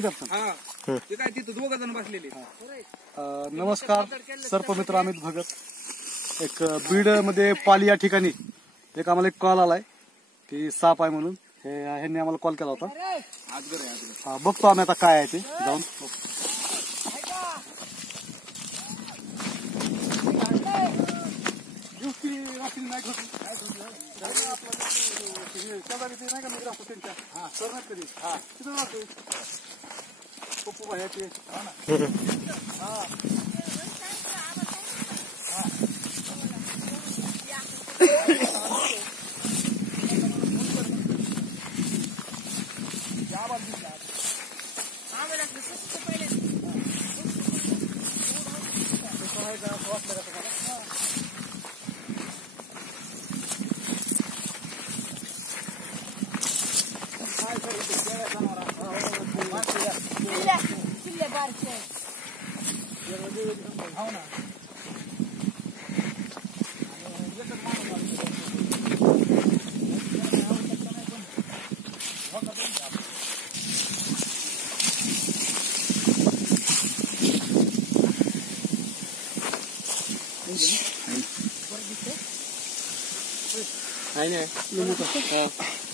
का आपण? ते काय तिथं 2 जण बसलेले. नमस्कार सर्पमित्र अमित भगत. एक बीड मध्ये पाली या ठिकाणी एक आम्हाला एक कॉल आलाय की साप आहे म्हणून. ह्यांनी आम्हाला कॉल केला होता. आजगर आहे आजगर. हा, बघतो आम्ही आता काय आहे ते जाऊन.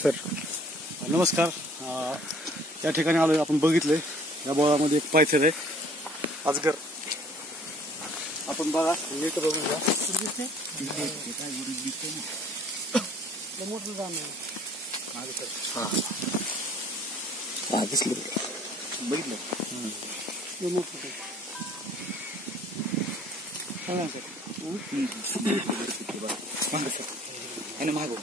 सर नमस्कार. या ठिकाणी आलोय, आपण बघितलंय या बोळामध्ये एक पायथर आहे अजगर. आपण बघा नीट बघून घ्या. दिसलं बघितलं आणि मागो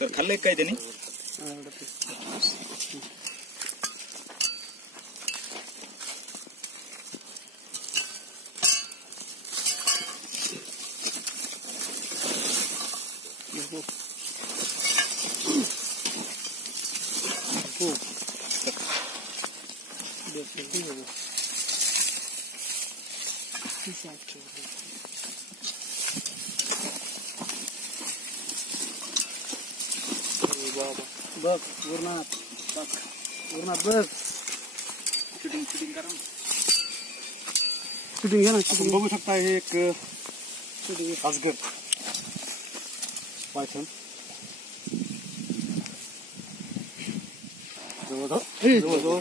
तर खाल्लंय काय त्याने? बघ उरनाथ बघ. शूटिंग करा. शूटिंग घ्या ना. शूटिंग बघू शकता. हे एक अजगर पायथन जवळजवळ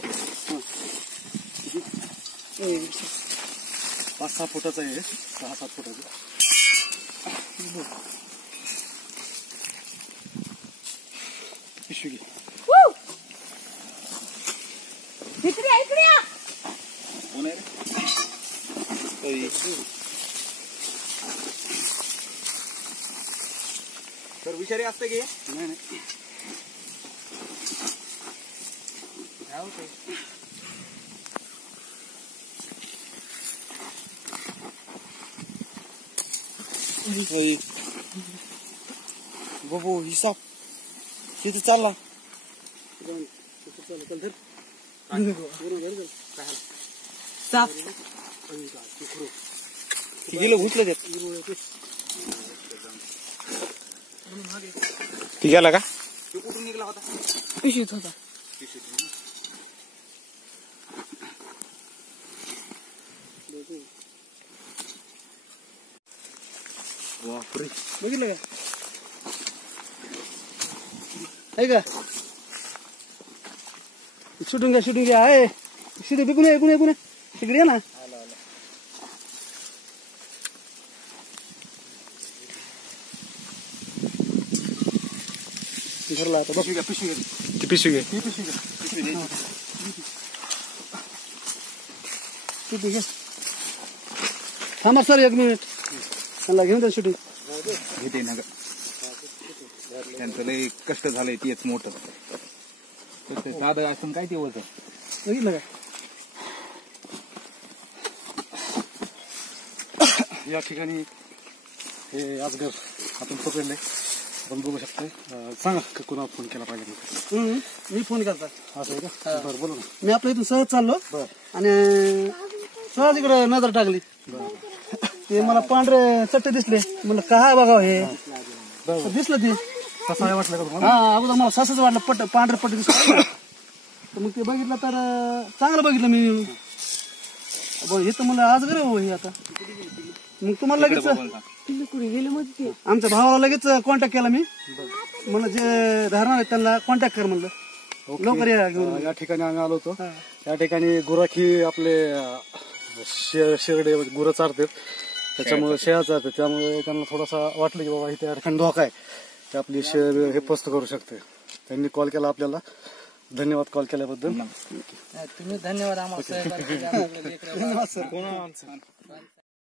5-6 फुटाचं आहे. 6-7 फुटाचं. पिशवी कोण आहे रे? तर विषारी असते की नाही बाबू हिसाब किती चालला. साप गेलं घुसलं त्यात. ती गेला का? तो कुठून निघला होता? पिशवीत होता. बापरे, बघितलं का? आहे का? शूटिंग घ्या. आहे शिडी बिकून एकूण तिकडे या ना. धरला आता. पिशवी घ्या. पिशवी घे. थांबा सर 1 मिनिट. त्यांना घेऊन द्या शूटिंग. घेते ना. त्यांचं लय कष्ट झालंय. तेच मोठं साधं असून काय ते होतं. बघितलं का? या ठिकाणी हे अजगर आपण पकडले. आपण बघू शकतो. सांगा की कुणाला फोन केला पाहिजे. मी फोन करता असं आहे का? बरं बोला ना. मी आपल्या इथून सहज चाललो बरं आणि सहज इकडे नजर टाकली. ते मला पांढरे चट्टे दिसले. म्हणलं काय बघावं हे. तर दिसलं ते. कसं आहे वाटलं का तुम्हाला? हा अगोदर मला सासच वाटलं पांढरे पट्टे दिसले. तर मग ते बघितलं तर चांगलं बघितलं मी. हे तर मला आज गरज हे आता. मग तुम्हाला लगेच आमच्या भावाला लगेच कॉन्टॅक्ट केला मी. म्हणलं जे धरणार आहेत त्यांना कॉन्टॅक्ट कर म्हणलं. लवकर या घेऊन. या ठिकाणी आम्ही आलो होतो. या ठिकाणी गुराखी आपले शेरडे गुरं चारतात, त्याच्यामुळे शेळ्या चारतात. त्यामुळे त्यांना थोडासा वाटलं की बाबा इथे या ठिकाणी धोका आहे, ते आपली शेर हे पस्त करू शकते. त्यांनी कॉल केला आपल्याला. धन्यवाद कॉल केल्याबद्दल. तुम्ही धन्यवाद आम्हाला.